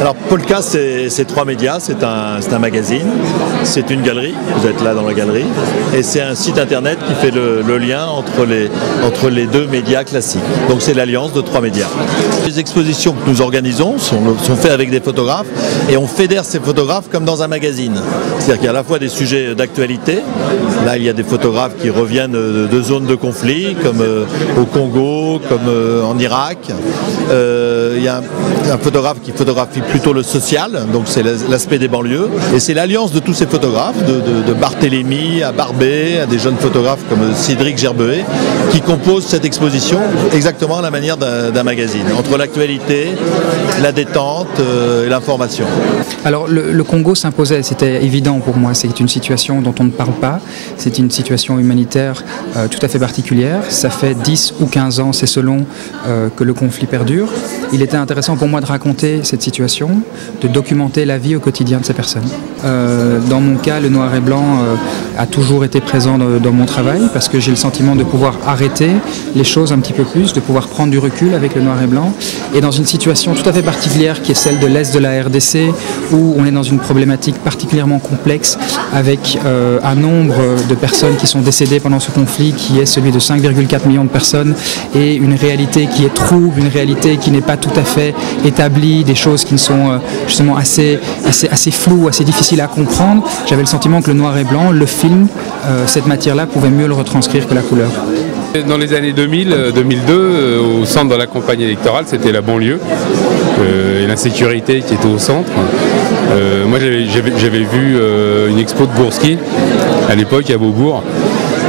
Alors Polka, c'est 3 médias, c'est un magazine, c'est une galerie, vous êtes là dans la galerie, et c'est un site internet qui fait le lien entre les deux médias classiques. Donc c'est l'alliance de 3 médias. Les expositions que nous organisons sont faites avec des photographes et on fédère ces photographes comme dans un magazine. C'est-à-dire qu'il y a à la fois des sujets d'actualité, là il y a des photographes qui reviennent de zones de conflit, comme au Congo, comme en Irak. Il y a un photographe qui photographie plutôt le social, donc c'est l'aspect des banlieues. Et c'est l'alliance de tous ces photographes, de Barthélemy à Barbet, à des jeunes photographes comme Cédric Gerbehet, qui composent cette exposition exactement à la manière d'un magazine, entre l'actualité, la détente et l'information. Alors le Congo s'imposait, c'était évident pour moi, c'est une situation dont on ne parle pas, c'est une situation humanitaire tout à fait particulière, ça fait 10 ou 15 ans, c'est selon, que le conflit perdure. Il était intéressant pour moi de raconter cette situation, de documenter la vie au quotidien de ces personnes. Dans mon cas, le noir et blanc a toujours été présent dans mon travail parce que j'ai le sentiment de pouvoir arrêter les choses un petit peu plus, de pouvoir prendre du recul avec le noir et blanc. Et dans une situation tout à fait particulière qui est celle de l'Est de la RDC, où on est dans une problématique particulièrement complexe avec un nombre de personnes qui sont décédées pendant ce conflit qui est celui de 5,4 millions de personnes et une réalité qui est trouble, une réalité qui n'est pas tout à fait établie, des choses qui sont justement assez floues, assez difficiles à comprendre. J'avais le sentiment que le noir et blanc, le film, cette matière-là pouvait mieux le retranscrire que la couleur. Dans les années 2000-2002, au centre de la campagne électorale, c'était la banlieue et l'insécurité qui était au centre. Moi j'avais vu une expo de Gourski à l'époque à Beaubourg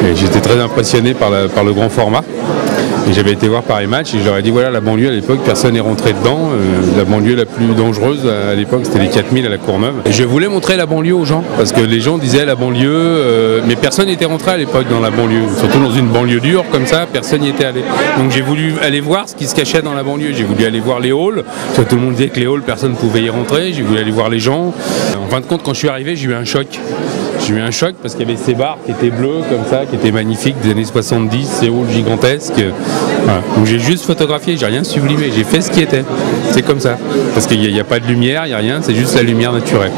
et j'étais très impressionné par le grand format. Et j'avais été voir Paris Match et j'aurais dit voilà, la banlieue à l'époque, personne n'est rentré dedans. La banlieue la plus dangereuse à l'époque, c'était les 4000 à la Courneuve. Et je voulais montrer la banlieue aux gens, parce que les gens disaient la banlieue, mais personne n'était rentré à l'époque dans la banlieue. Surtout dans une banlieue dure comme ça, personne n'y était allé. Donc j'ai voulu aller voir ce qui se cachait dans la banlieue. J'ai voulu aller voir les halls, parce que tout le monde disait que les halls, personne ne pouvait y rentrer. J'ai voulu aller voir les gens. En fin de compte, quand je suis arrivé, j'ai eu un choc. J'ai eu un choc parce qu'il y avait ces bars qui étaient bleus comme ça, qui étaient magnifiques des années 70, ces halls gigantesques. Voilà. Donc j'ai juste photographié, j'ai rien sublimé, j'ai fait ce qui était. C'est comme ça. Parce qu'il n'y a pas de lumière, il n'y a rien, c'est juste la lumière naturelle.